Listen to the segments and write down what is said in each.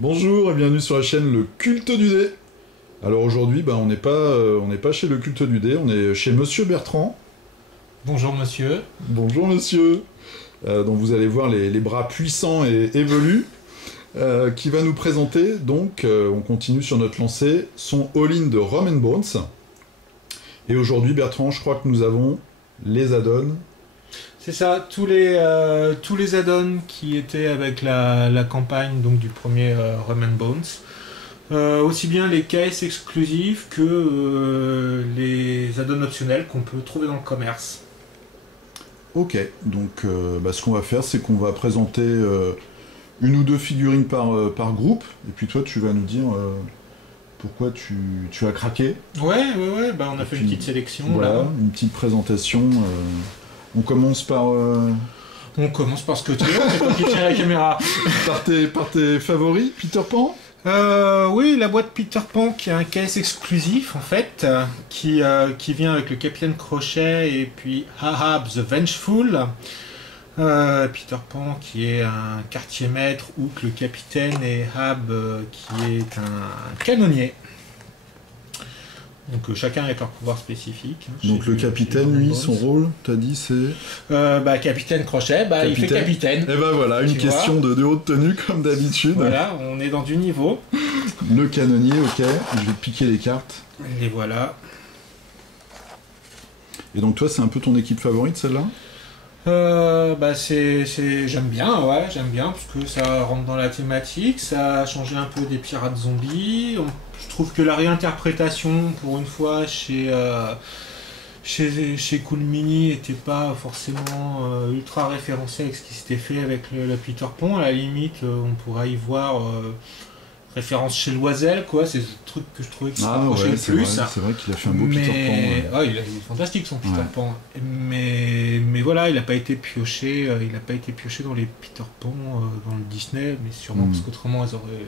Bonjour et bienvenue sur la chaîne Le Culte du Dé. Alors aujourd'hui, on n'est pas chez Le Culte du Dé, on est chez Monsieur Bertrand. Bonjour monsieur. Bonjour monsieur. Donc vous allez voir les bras puissants et évolus qui va nous présenter, donc on continue sur notre lancée, son all-in de Rum and Bones. Et aujourd'hui Bertrand, je crois que nous avons les add-ons. C'est ça, tous les add-ons qui étaient avec la campagne donc, du premier Rum and Bones. Aussi bien les caisses exclusives que les add-ons optionnels qu'on peut trouver dans le commerce. Ok, donc ce qu'on va faire, c'est qu'on va présenter une ou deux figurines par groupe, et puis toi tu vas nous dire pourquoi tu as craqué. Ouais, on a fait une petite sélection. Voilà, là. une petite présentation. On commence par... On commence par ce que tu veux, c'est toi qui tiens la caméra. par tes favoris, Peter Pan. Oui, la boîte Peter Pan qui a un case exclusif en fait, qui vient avec le Capitaine Crochet et puis Ahab the Vengeful. Peter Pan qui est un quartier maître, Hook le capitaine et Ahab qui est un canonnier. Donc chacun avec leur pouvoir spécifique. Donc le capitaine, lui, son rôle, t'as dit, c'est... Capitaine Crochet, il fait capitaine. Et voilà, une question de haute tenue, comme d'habitude. Voilà, on est dans du niveau. Le canonnier, ok, je vais te piquer les cartes. Les voilà. Et donc toi, c'est un peu ton équipe favorite, celle-là? J'aime bien, parce que ça rentre dans la thématique, ça a changé un peu des pirates zombies. Je trouve que la réinterprétation, pour une fois, chez Cool Mini, n'était pas forcément ultra référencée avec ce qui s'était fait avec le Peter Pan. À la limite, on pourra y voir référence chez Loisel, quoi. C'est le truc que je trouvais qui se rapprochait le plus. C'est vrai qu'il a fait un beau Peter Pan. Il est fantastique son Peter Pan. Mais voilà, il n'a pas été pioché. Il n'a pas été pioché dans les Peter Pan dans le Disney, mais sûrement parce qu'autrement ils auraient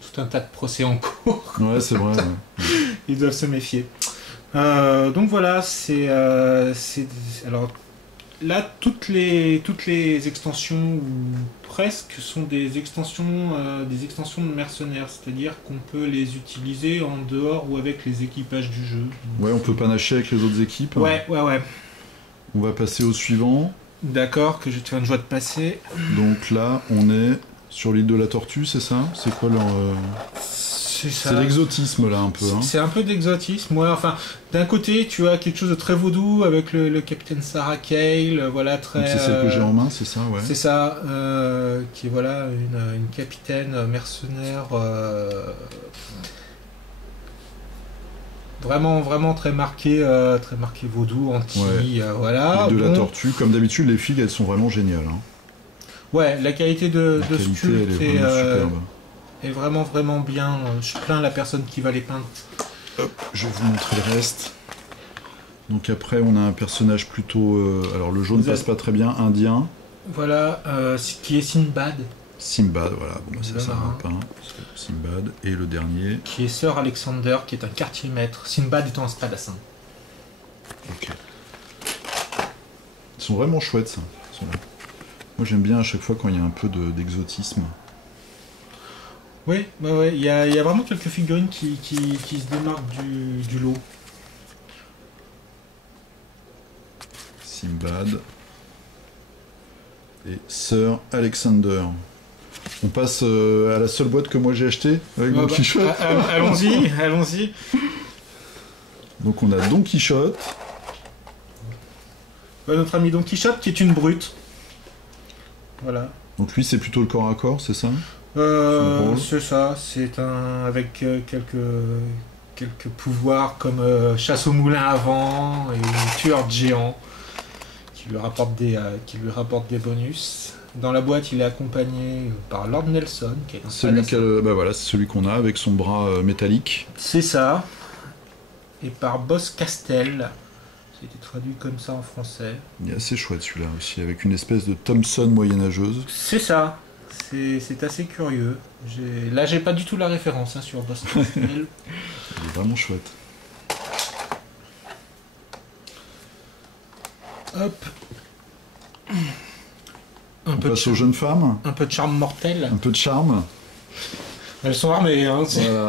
tout un tas de procès en cours. Ouais, c'est vrai. Ouais. Ils doivent se méfier. Donc voilà, alors là toutes les extensions ou presque sont des extensions de mercenaires, c'est-à-dire qu'on peut les utiliser en dehors ou avec les équipages du jeu. Ouais, on peut panacher avec les autres équipes. Ouais. On va passer au suivant. D'accord, que je te fais une joie de passer. Donc là, on est sur l'île de la Tortue, c'est ça? C'est quoi leur... C'est l'exotisme là un peu. C'est un peu d'exotisme, ouais. Enfin, d'un côté, tu as quelque chose de très vaudou avec le capitaine Sarah Cale, voilà, très. C'est celle que j'ai en main, c'est ça, ouais. C'est ça, qui est voilà une capitaine mercenaire, vraiment très marquée vaudou, anti, voilà. De la Tortue, comme d'habitude, les filles, elles sont vraiment géniales. Ouais, la qualité de sculpte est vraiment superbe. Et vraiment bien. Je plains la personne qui va les peindre. Hop, je vais vous montrer le reste. Donc après, on a un personnage plutôt... alors le jaune passe pas très bien, indien. Voilà, qui est Sinbad. Sinbad, voilà. Bon, ça va pas. Sinbad. Et le dernier... Qui est Sir Alexander, qui est un quartier maître. Sinbad étant un spadassin. Ok. Ils sont vraiment chouettes, ça. Moi, j'aime bien à chaque fois quand il y a un peu d'exotisme. Oui, il y a vraiment quelques figurines qui se démarquent du lot. Sinbad et Sir Alexander. On passe à la seule boîte que moi j'ai achetée avec Don Quichotte. Allons-y. Donc on a Don Quichotte. Notre ami Don Quichotte qui est une brute. Voilà. Donc lui c'est plutôt le corps à corps, c'est ça? C'est ça, c'est un avec quelques pouvoirs comme chasse au moulin à vent et tueur de géant qui lui rapporte des bonus. Dans la boîte, il est accompagné par Lord Nelson, qui est un c'est celui qu'on a avec son bras métallique. C'est ça. Et par Boss Castel. C'était traduit comme ça en français. Il est assez chouette celui-là aussi, avec une espèce de Thompson moyenâgeuse. C'est ça. C'est assez curieux. Là, j'ai pas du tout la référence sur Boss Castel. Il est vraiment chouette. Hop. On passe aux jeunes femmes. Un peu de charme mortel. Un peu de charme. Elles sont armées, hein. Voilà.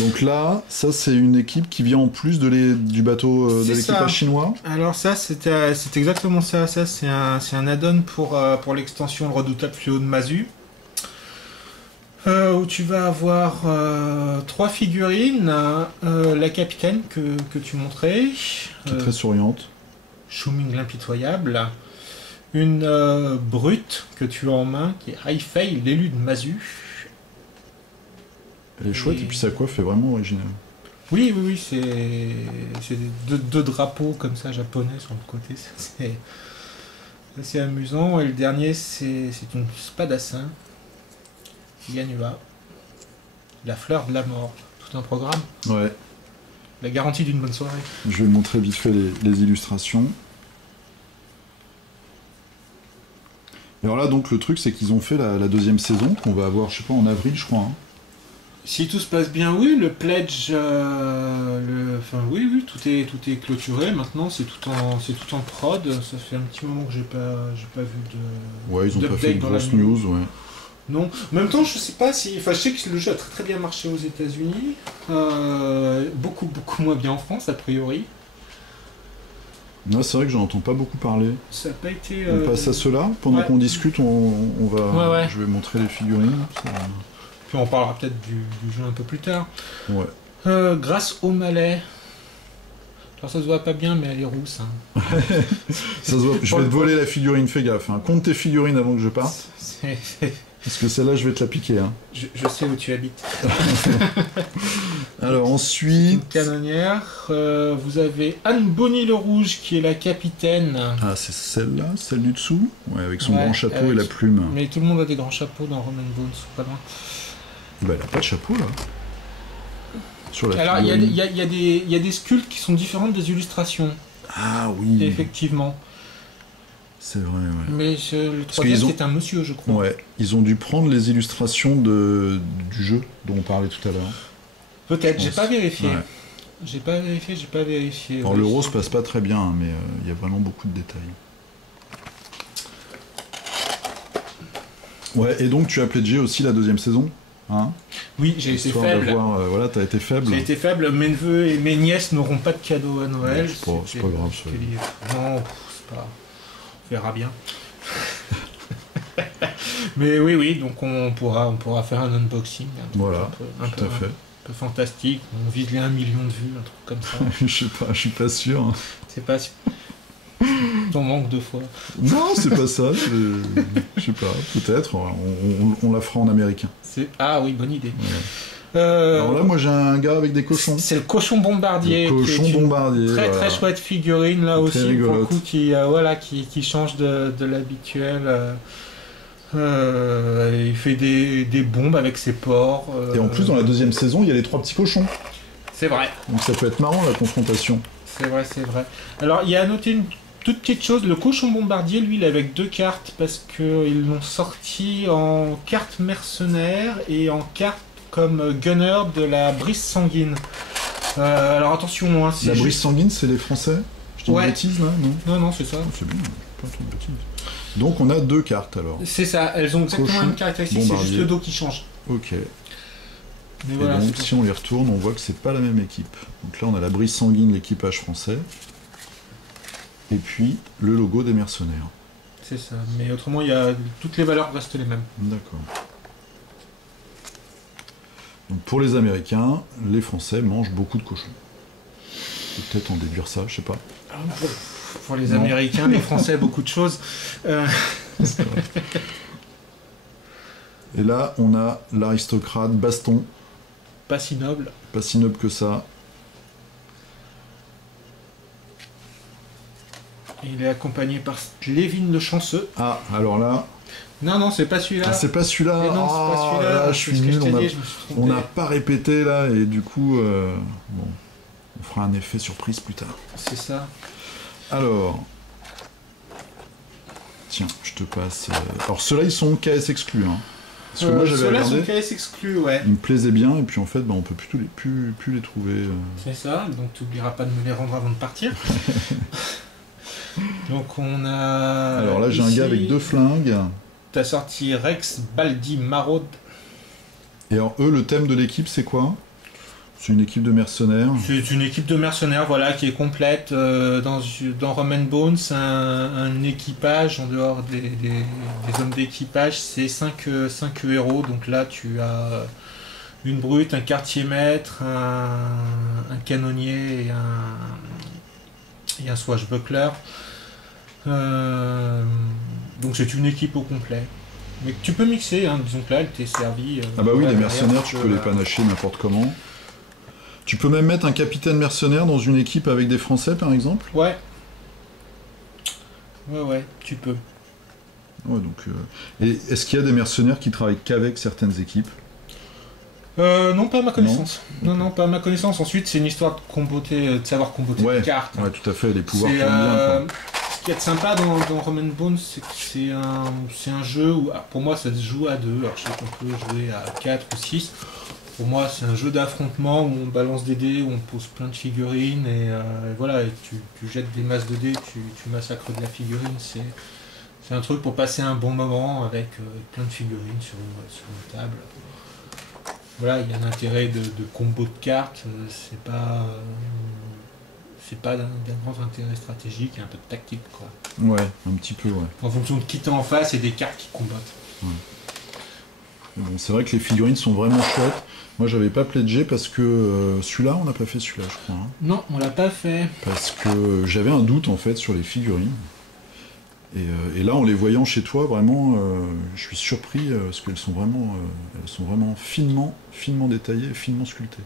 Donc là, ça c'est une équipe qui vient en plus du bateau de l'équipage chinois. Alors ça, c'est exactement ça. Ça, c'est un add-on pour l'extension Le Redoutable Fléau de Mazu. Où tu vas avoir 3 figurines. La capitaine que tu montrais. Qui est très souriante. Shuming l'impitoyable. Une brute que tu as en main, qui est Haifei, l'élu de Mazu. Elle est chouette et puis sa coiffe est vraiment originale. Oui, c'est deux drapeaux comme ça japonais sur le côté, c'est assez amusant. Et le dernier, c'est une spadassin, Yanua, la fleur de la mort, tout un programme. Ouais. La garantie d'une bonne soirée. Je vais montrer vite fait les illustrations. Et alors là, donc le truc, c'est qu'ils ont fait la deuxième saison qu'on va avoir, je sais pas, en avril, je crois. Hein. Si tout se passe bien, oui, le pledge, oui, tout est clôturé. Maintenant, c'est tout en prod. Ça fait un petit moment que j'ai pas vu de. Ouais, ils ont pas fait de grosse news, ouais. Non. En même temps, je sais pas si. Enfin, je sais que le jeu a très très bien marché aux États-Unis, beaucoup moins bien en France a priori. Non, c'est vrai que j'en entends pas beaucoup parler. Ça n'a pas été. On passe à cela pendant qu'on discute. On va. Ouais. Je vais montrer les figurines. Ça... Puis on parlera peut-être du jeu un peu plus tard. Ouais. Grâce au malais. Alors ça se voit pas bien, mais elle est rousse. Hein. Ça se voit. Je vais te voler la figurine, fais gaffe. Hein. Compte tes figurines avant que je parte. Parce que celle-là, je vais te la piquer. Hein. Je sais où tu habites. Alors ensuite... Une canonnière. Vous avez Anne Bonny le Rouge, qui est la capitaine. Ah, c'est celle-là, celle du dessous. Ouais, avec son grand chapeau et la plume. Mais tout le monde a des grands chapeaux dans Roman Bones, pas loin. Bah, elle a pas de chapeau, là. Sur la Alors, il y a des sculptes qui sont différentes des illustrations. Ah oui. Effectivement. C'est vrai, ouais. Mais le troisième, c'est un monsieur, je crois. Ouais, ils ont dû prendre les illustrations du jeu dont on parlait tout à l'heure. Peut-être, j'ai pas vérifié. Ouais. J'ai pas vérifié. Alors, l'euro se passe pas très bien, hein, mais il y a vraiment beaucoup de détails. Ouais, et donc tu as pledgé aussi la deuxième saison, hein? Oui, j'ai été faible. Voilà, t'as été faible. J'ai été faible. Mes neveux et mes nièces n'auront pas de cadeau à Noël. Ouais, c'est pas grave. Ça. Non, c'est pas... On verra bien. Mais oui, donc on pourra faire un unboxing. Voilà, un peu fantastique. On vise les 1 million de vues, un truc comme ça. Je suis pas sûr. C'est pas... Ton manque de foi. Non, c'est pas ça. Je sais pas, peut-être. On la fera en américain. Ah oui, bonne idée. Ouais. Alors là, moi j'ai un gars avec des cochons. C'est le cochon bombardier. Le cochon bombardier. Très très chouette figurine là aussi, rigolote. pour le coup, qui change de l'habituel. Il fait des bombes avec ses porcs. Et en plus, dans la deuxième saison, il y a les 3 petits cochons. C'est vrai. Donc ça peut être marrant la confrontation. C'est vrai. Alors, il y a à noter une toute petite chose, le cochon bombardier, lui, il est avec 2 cartes parce qu'ils l'ont sorti en carte mercenaire et en carte comme gunner de la brise sanguine. Alors attention, hein, la brise sanguine, c'est les Français? Je dis une bêtise là? Non, c'est ça. C'est bien, pas trop de bêtises. Donc on a 2 cartes alors. C'est ça, elles ont exactement la même caractéristique, c'est juste le dos qui change. Ok. Mais et voilà, donc si on les retourne, on voit que c'est pas la même équipe. Donc là on a la brise sanguine, l'équipage français. Et puis le logo des mercenaires. C'est ça, mais autrement toutes les valeurs restent les mêmes. D'accord. Donc pour les Américains, les Français mangent beaucoup de cochons. Peut-être en déduire ça, je sais pas. Pour les Américains, les Français, beaucoup de choses. Et là, on a l'aristocrate Baston. Pas si noble. Pas si noble que ça. Il est accompagné par Lévin le Chanceux. Ah, alors là... Non, c'est pas celui-là. Ah, c'est pas celui-là. Non, c'est pas celui-là. Là, je suis nul. On n'a pas répété là, et du coup, on fera un effet surprise plus tard. C'est ça. Alors, tiens, je te passe. Alors, ceux-là, ils sont KS exclus. Hein. Parce que moi, j'avais regardé. Ceux-là sont KS exclus, ouais. Ils me plaisaient bien, et puis en fait, on peut plus les trouver. C'est ça. Donc, tu n'oublieras pas de me les rendre avant de partir. Donc, on a. Alors là, j'ai un gars avec 2 flingues. T'as sorti Rex Baldi Maraude. Et alors, eux, le thème de l'équipe, c'est quoi? C'est une équipe de mercenaires. C'est une équipe de mercenaires, voilà, qui est complète. Dans Rum and Bones, un équipage, en dehors des hommes d'équipage, c'est 5 héros. Donc là, tu as une brute, un quartier-maître, un canonnier et un swashbuckler. Donc c'est une équipe au complet. Mais tu peux mixer, hein, disons que là, elle t'est servie. Ah bah oui, les derrière, mercenaires, tu peux les panacher n'importe comment. Tu peux même mettre un capitaine mercenaire dans une équipe avec des Français, par exemple? Ouais. Ouais, tu peux. Ouais, donc, et est-ce qu'il y a des mercenaires qui travaillent qu'avec certaines équipes? Non, pas à ma connaissance. Non, Non, pas à ma connaissance. Ensuite, c'est une histoire de comboter, de savoir comboter Ouais, les cartes. ouais, tout à fait, les pouvoirs C'est, tournent bien, quoi. ce qui est sympa dans Rum and Bones, c'est que c'est un jeu où, pour moi, ça se joue à 2. Alors, je sais qu'on peut jouer à 4 ou 6. Pour moi, c'est un jeu d'affrontement où on balance des dés, où on pose plein de figurines, et voilà, et tu jettes des masses de dés, tu massacres de la figurine. C'est un truc pour passer un bon moment avec plein de figurines sur une table. Voilà, il y a un intérêt de combo de cartes, c'est pas d'un grand intérêt stratégique, il y a un peu de tactique, quoi. Ouais, un petit peu, ouais. En fonction de qui t'es en face et des cartes qui combattent. Ouais. Bon, c'est vrai que les figurines sont vraiment chouettes. Moi, j'avais pas pledgé parce que celui-là, on n'a pas fait celui-là, je crois. Hein. Non, on l'a pas fait. Parce que j'avais un doute, en fait, sur les figurines. Et là, en les voyant chez toi, vraiment, je suis surpris parce qu'elles sont vraiment finement détaillées, finement sculptées.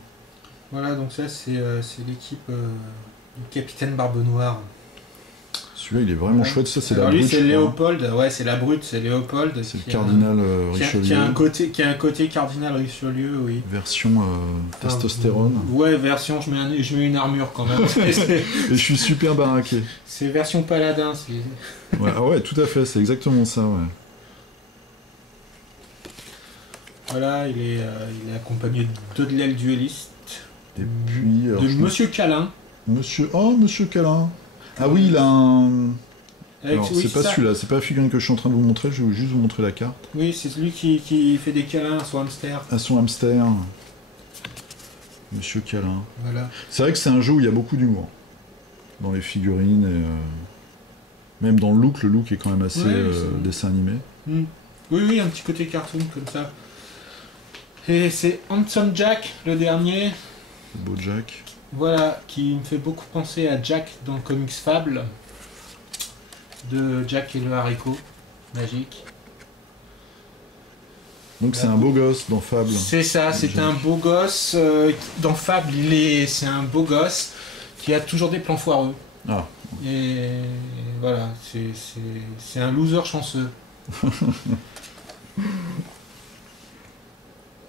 Voilà, donc ça, c'est l'équipe du Capitaine Barbe Noire. Celui-là, il est vraiment chouette. Ça, c'est la Alors lui, brute. c'est Léopold. Ouais, c'est la brute, c'est Léopold. C'est le cardinal Richelieu. Qui a un côté cardinal Richelieu, oui. Version testostérone. Ouais, version, je mets une armure quand même. Et je suis super baraqué. C'est version paladin. Ouais, ah ouais, tout à fait, c'est exactement ça, ouais. Voilà, il est accompagné de l'aile duelliste. Et puis... de Monsieur Câlin. Monsieur Câlin. Ah oui, il a un... Alors, oui, c'est pas celui-là, c'est pas la figurine que je suis en train de vous montrer, je vais juste vous montrer la carte. Oui, c'est celui qui fait des câlins à son hamster. À son hamster. Monsieur Câlin. Voilà. C'est vrai que c'est un jeu où il y a beaucoup d'humour. Dans les figurines et... Même dans le look est quand même assez dessin animé. Oui, un petit côté cartoon comme ça. Et c'est Handsome Jack, le dernier. Le beau Jack. Voilà, qui me fait beaucoup penser à Jack dans le comics Fable. De Jack et le haricot magique. Donc c'est un beau gosse dans Fable. C'est ça, c'est un beau gosse. Dans Fable, c'est un beau gosse qui a toujours des plans foireux. Ah. Et voilà, c'est un loser chanceux.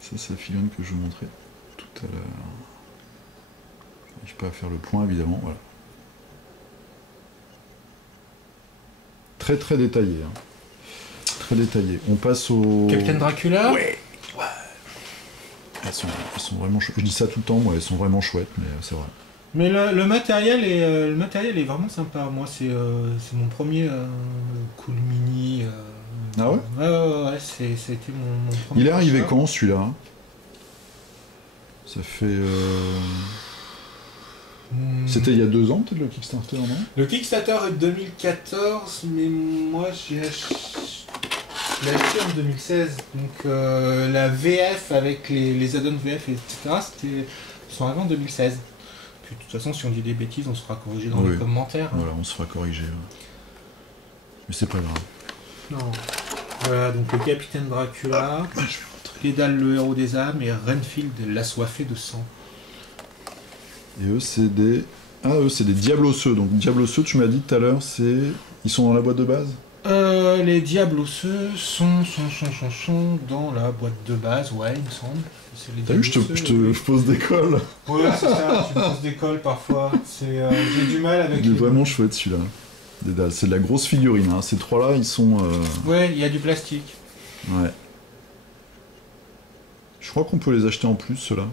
Ça, c'est la figurine que je vous montrais tout à l'heure. Je n'arrive pas à faire le point, évidemment. Voilà. Très très détaillé. Hein. Très détaillé. On passe au... Capitaine Dracula. Ouais. Elles sont vraiment chouettes. Je dis ça tout le temps, moi, elles sont vraiment chouettes, mais c'est vrai. Mais le matériel est vraiment sympa. Moi, c'est mon premier Cool Mini. Ah ouais? Ouais, c'était mon premier. Il est arrivé achat. quand, celui-là? Ça fait... C'était il y a 2 ans, peut-être, le Kickstarter, non? Le Kickstarter est de 2014, mais moi, je l'ai acheté en 2016. Donc, la VF avec les add-ons VF, etc., sont arrivés en 2016. Puis, de toute façon, si on dit des bêtises, on se fera corriger dans les commentaires. Voilà, on se fera corriger. Ouais. Mais c'est pas grave. Non. Voilà, donc le Capitaine Dracula, Dédale le héros des âmes et Renfield l'assoiffé de sang. Et eux, c'est des... Ah, eux, c'est des Diablosseux. Donc, Diablosseux, tu m'as dit tout à l'heure, c'est... Ils sont dans la boîte de base? Les Diablosseux sont dans la boîte de base, ouais, il me semble. T'as vu, je pose des cols. Ouais, c'est ça, tu poses des cols parfois. J'ai du mal avec... Il est vraiment chouette, celui-là. Dédale, c'est de la grosse figurine. Hein. Ces 3-là, ils sont... Ouais, il y a du plastique. Ouais. Je crois qu'on peut les acheter en plus, ceux-là.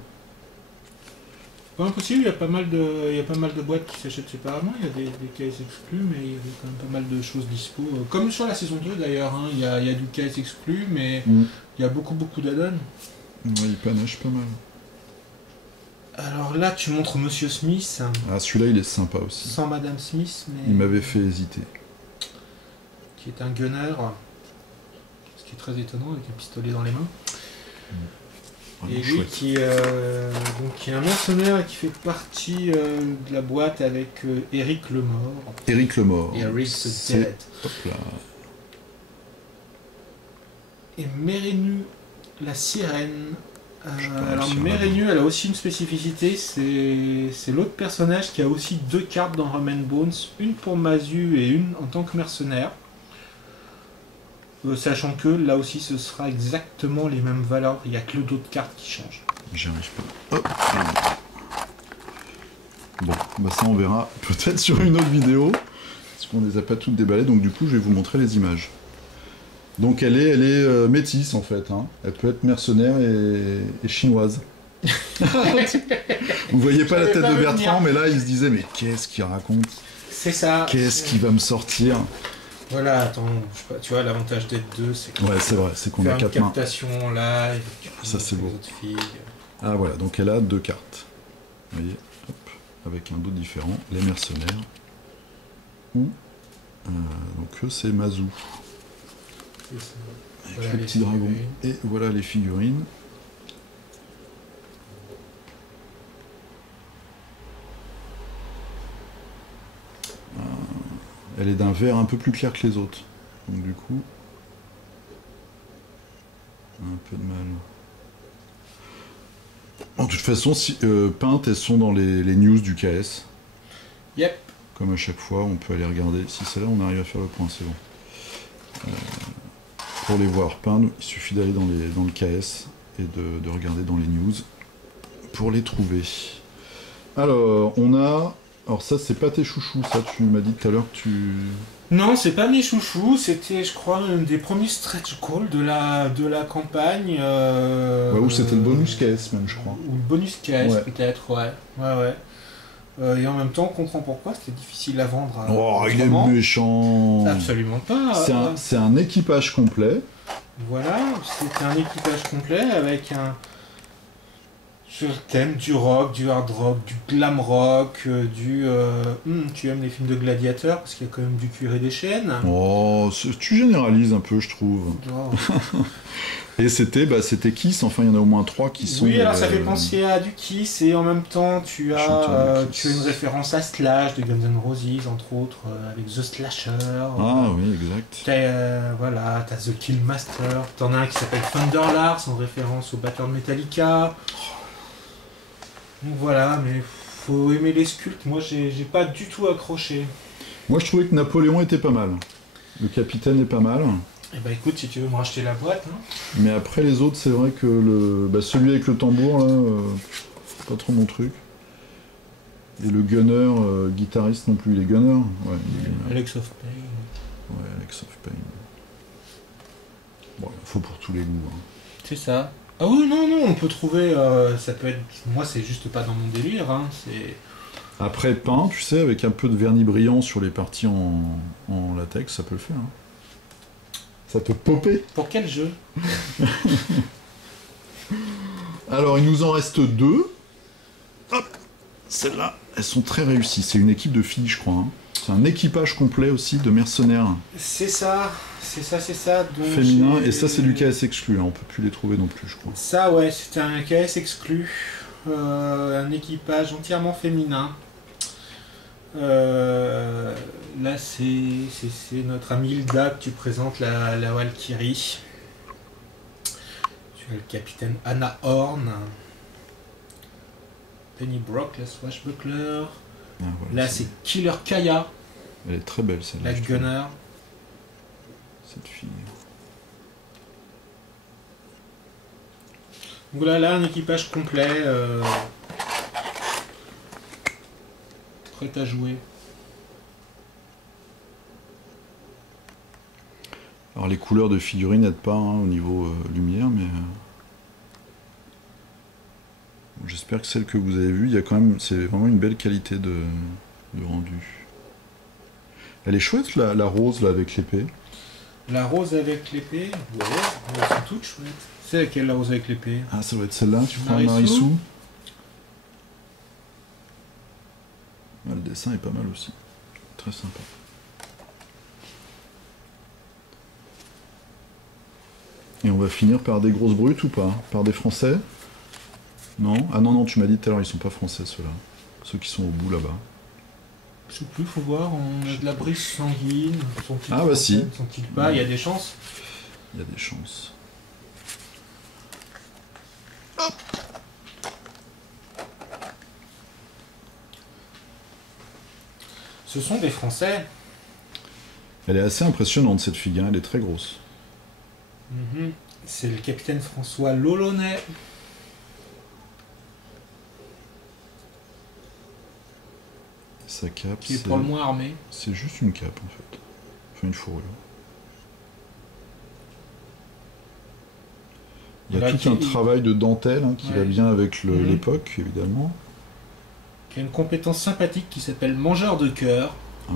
Pas impossible, il y a pas mal de boîtes qui s'achètent séparément, il y a des cases exclus, mais il y a quand même pas mal de choses dispo. Comme sur la saison 2 d'ailleurs, hein, il y a du case exclu, mais il y a beaucoup d'add-ons. Ouais, il panache pas mal. Alors là, tu montres Monsieur Smith, Ah, celui-là, il est sympa aussi. sans Madame Smith, mais Il m'avait fait hésiter. qui est un gunner, ce qui est très étonnant avec un pistolet dans les mains. Vraiment Et lui chouette. qui est un mercenaire qui fait partie de la boîte avec Eric Lemort. Éric Lemort. Eric the C'est- Dead. Hop là. Et Mérinu, la sirène. Je sais pas Alors réussir à Mérinu, elle a aussi une spécificité, c'est l'autre personnage qui a aussi 2 cartes dans Rum and Bones, une pour Mazu et une en tant que mercenaire. Sachant que là aussi ce sera exactement les mêmes valeurs, il n'y a que le dos de cartes qui change. J'y arrive pas. Hop. Bon, bah ça on verra peut-être sur une autre vidéo, parce qu'on les a pas toutes déballées, donc du coup je vais vous montrer les images. Donc elle est métisse en fait, hein. Elle peut être mercenaire et chinoise. Vous voyez pas la tête de Bertrand, mais là il se disait mais qu'est-ce qu'il raconte? C'est ça. Qu'est-ce qui va me sortir? Voilà, attends, je sais pas, tu vois, l'avantage d'être deux, c'est qu'on Ouais, c'est vrai, c'est qu'on peut a faire une 4 mains. captation en live, Ça, c'est les beau. autres filles. Ah voilà, donc elle a 2 cartes. Vous voyez, hop, avec un dos différent, les mercenaires. Ou, donc eux c'est Mazu, C'est ça. avec Voilà le les petit dragon. figurines. Et voilà les figurines. Elle est d'un vert un peu plus clair que les autres. Donc du coup, un peu de mal. En toute façon, si, peintes, elles sont dans les news du KS. Yep. Comme à chaque fois, on peut aller regarder. Si c'est là, on arrive à faire le point, c'est bon. Pour les voir peindre, il suffit d'aller dans le KS et de regarder dans les news pour les trouver. Alors, on a... Alors ça, c'est pas tes chouchous, ça, tu m'as dit tout à l'heure que tu... Non, c'est pas mes chouchous, c'était, je crois, un des premiers stretch goals de la campagne. Ouais, ou c'était le bonus KS même, je crois. Ou le bonus KS, Ouais. peut-être, ouais. Ouais. Et en même temps, on comprend pourquoi, c'était difficile à vendre. Oh, il est autrement. méchant. Absolument pas. C'est un équipage complet. Voilà, c'est un équipage complet avec un... sur le thème du rock, du hard rock, du glam rock, tu aimes les films de gladiateurs parce qu'il y a quand même du cuir et des chaînes. Oh, tu généralises un peu, je trouve. Oh. Et c'était Kiss, enfin il y en a au moins 3 qui sont... Oui, alors ça fait penser à du Kiss et en même temps tu as une référence à Slash de Guns N' Roses entre autres avec The Slasher. Ah oui, exact. T'as The Killmaster, t'en as un qui s'appelle Thunder Lars en référence au batteur de Metallica. Donc voilà, mais faut aimer les sculptes. Moi j'ai pas du tout accroché. Moi je trouvais que Napoléon était pas mal. Le capitaine est pas mal. Eh bah écoute, si tu veux me racheter la boîte. Hein. Mais après les autres, c'est vrai que celui avec le tambour là, c'est pas trop mon truc. Et le gunner, guitariste non plus, il est gunner. Ouais, il est gunner. Alex of Pain. Ouais, Alex of Pain. Bon, il faut pour tous les goûts. Hein. C'est ça. Ah oui, non, on peut trouver. Ça peut être. Moi, c'est juste pas dans mon délire. Hein. C'est. Après peint, tu sais, avec un peu de vernis brillant sur les parties en latex, ça peut le faire. Hein. Ça peut popper. Pour quel jeu? Alors, il nous en reste 2. Hop, celles-là, elles sont très réussies. C'est une équipe de filles, je crois. Hein. C'est un équipage complet aussi de mercenaires C'est ça. Donc féminins. Et ça, c'est du KS exclu. Hein. On peut plus les trouver non plus, je crois. Ça, ouais, c'était un KS exclu. Un équipage entièrement féminin. Là, c'est notre amie Hilda que tu présentes, la Valkyrie. Tu as le capitaine Anna Horn. Penny Brock, la Swashbuckler. Ah, voilà, Là, c'est Killer Kaya, Elle est très belle, celle-là. la je trouve, gunner. cette fille. Donc là, un équipage complet. Prêt à jouer. Alors, les couleurs de figurines n'aident pas hein, au niveau lumière, mais... J'espère que celle que vous avez vue, il y a quand même... C'est vraiment une belle qualité de rendu. Elle est chouette, la rose, là, avec l'épée. La rose avec l'épée, ouais, elles sont toutes chouettes. C'est laquelle, la rose avec l'épée? Ah, ça doit être celle-là, tu prends Marissou. Marissou. Ah, le dessin est pas mal aussi. Très sympa. Et on va finir par des grosses brutes ou pas? Par des Français? Non? Ah non, non, tu m'as dit tout à l'heure, ils sont pas français ceux-là. Ceux qui sont au bout là-bas. Je sais plus, faut voir, on a de la brise sanguine. Sont-ils Ah bah si. français, sont-ils pas? Il y a des chances. Il y a des chances. Ce sont des Français. Elle est assez impressionnante cette figure, elle est très grosse. Mhm. C'est le capitaine François Lolonais. Sa cape, Qui est pour le moins armé. c'est juste une cape en fait. Enfin une fourrure. Il y a Là, tout un travail de dentelle hein, qui Ouais. va bien avec Mhm. l'époque, évidemment. Qui a une compétence sympathique qui s'appelle mangeur de cœur. Ah.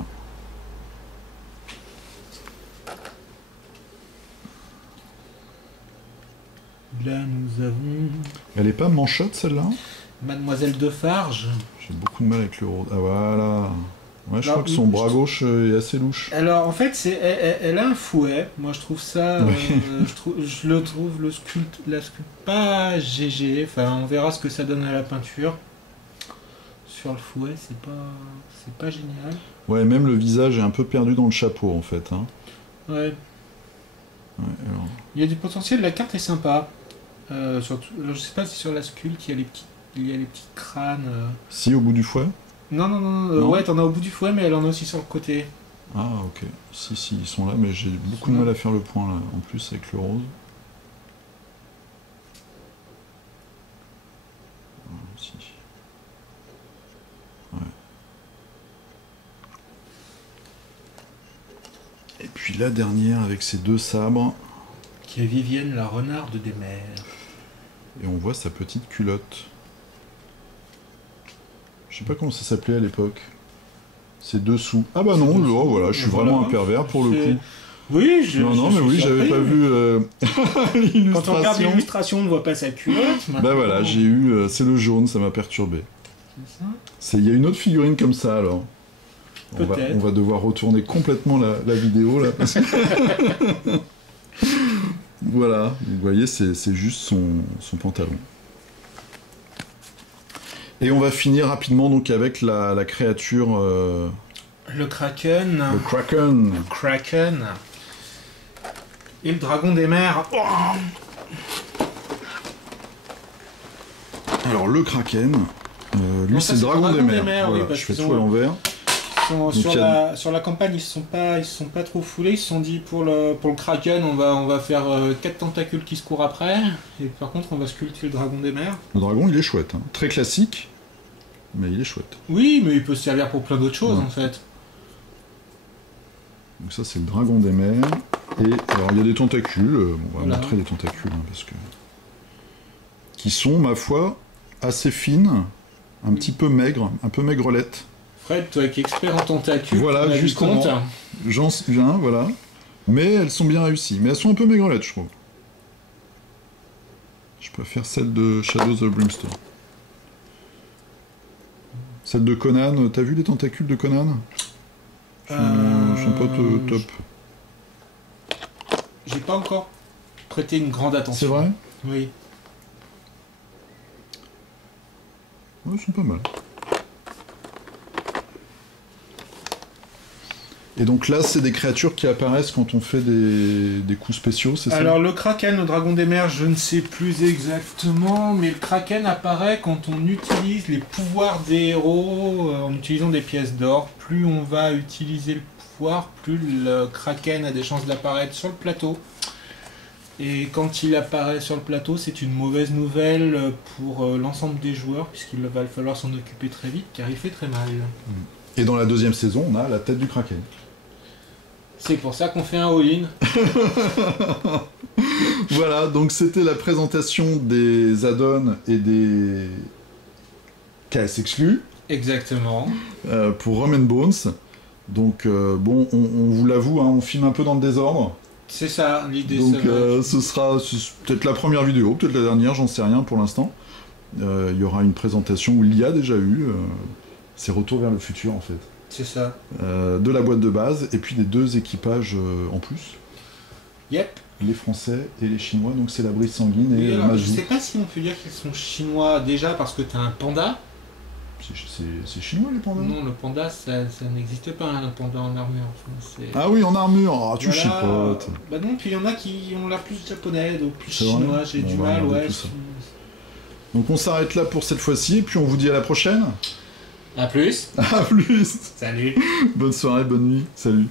Là, nous avons Elle est pas manchotte celle-là? Mademoiselle Defarge. J'ai beaucoup de mal avec le rose. Ah voilà. Ouais, je Alors, crois que son bras gauche est assez louche. Alors, en fait, elle a un fouet. Moi, je trouve ça. Oui. Je le trouve la sculpte pas GG. Enfin, on verra ce que ça donne à la peinture. Sur le fouet, c'est pas génial. Ouais, même le visage est un peu perdu dans le chapeau en fait. Hein. Ouais. Ouais, alors... Il y a du potentiel. La carte est sympa. Surtout, je sais pas si sur la sculpte il y a les petits crânes. Si, au bout du fouet? Non, non, non, Non. ouais, t'en as au bout du fouet, mais elle en a aussi sur le côté. Ah, ok. Si, si, ils sont là, mais j'ai beaucoup de mal à faire le point là, en plus avec le rose. Ah, si. Ouais. Et puis la dernière avec ses deux sabres, Qui est Vivienne, la renarde des mers. et on voit sa petite culotte. Je sais pas comment ça s'appelait à l'époque. C'est dessous. Ah bah non, C'est dessous. oh, voilà, je suis Voilà. vraiment un pervers pour le C'est- coup. Oui, Non, mais oui, j'avais pas vu Quand on regarde l'illustration. l'illustration, on ne voit pas sa culotte. Bah voilà, j'ai eu. C'est le jaune, ça m'a perturbé. C'est ça. Il y a une autre figurine comme ça alors. Peut-être. On va devoir retourner complètement la vidéo là. parce que- voilà, vous voyez, c'est juste son pantalon. Et on va finir rapidement donc avec la créature, Le Kraken. le Kraken. Kraken. Et le dragon des mers. Oh, Alors le Kraken, lui Non, c'est ça, le dragon des mers. oui, Voilà, parce je fais qu'ils tout ont- à l'envers. Sur, il y a- sur la campagne, ils se sont pas trop foulés. Ils se sont dit pour le Kraken, on va faire 4 tentacules qui se courent après. Et par contre, on va sculpter le dragon des mers. Le dragon il est chouette, hein. Très classique, mais il est chouette. Oui, mais il peut se servir pour plein d'autres choses Ouais. en fait. Donc ça c'est le dragon des mers. Et alors il y a des tentacules, on va Voilà. montrer les tentacules hein, parce que qui sont ma foi assez fines, un petit peu maigres, un peu maigrelettes. Fred, toi qui es expert en tentacules, Voilà, t'en as vu justement. compte. J'en viens, voilà. Mais elles sont bien réussies. Mais elles sont un peu maigrelettes, je trouve. Je préfère celle de Shadows of Brimstone. Celle de Conan, t'as vu les tentacules de Conan? Sont pas top. J'ai pas encore prêté une grande attention. C'est vrai? Oui. Ouais, ils sont pas mal. Et donc là, c'est des créatures qui apparaissent quand on fait des coups spéciaux, c'est ça? Alors le Kraken, le dragon des mers, je ne sais plus exactement, mais le Kraken apparaît quand on utilise les pouvoirs des héros en utilisant des pièces d'or. Plus on va utiliser le pouvoir, plus le Kraken a des chances d'apparaître sur le plateau. Et quand il apparaît sur le plateau, c'est une mauvaise nouvelle pour l'ensemble des joueurs, puisqu'il va falloir s'en occuper très vite, car il fait très mal. Et dans la deuxième saison, on a la tête du Kraken. C'est pour ça qu'on fait un all-in. Voilà, donc c'était la présentation des add-ons et des KS exclus Exactement. pour Rum and Bones. Donc bon, on vous l'avoue, hein, on filme un peu dans le désordre. C'est ça, l'idée. Donc ce sera peut-être la première vidéo, peut-être la dernière, j'en sais rien pour l'instant. Il y aura une présentation où il y a déjà eu ces retours vers le futur en fait. C'est ça. De la boîte de base et puis des 2 équipages en plus. Yep. Les Français et les Chinois, donc c'est la brise sanguine et alors, Mazou. je sais pas si on peut dire qu'ils sont chinois déjà parce que t'as un panda. C'est chinois les pandas? Non, le panda ça n'existe pas, un panda en armure. Enfin, ah oui, en armure, tu voilà. chipotes. Bah non, puis il y en a qui ont l'air plus japonais, donc plus C'est chinois, vrai j'ai bon, du mal, ouais. Donc on s'arrête là pour cette fois-ci et puis on vous dit à la prochaine. A plus. À plus. Salut. Bonne soirée, bonne nuit, salut.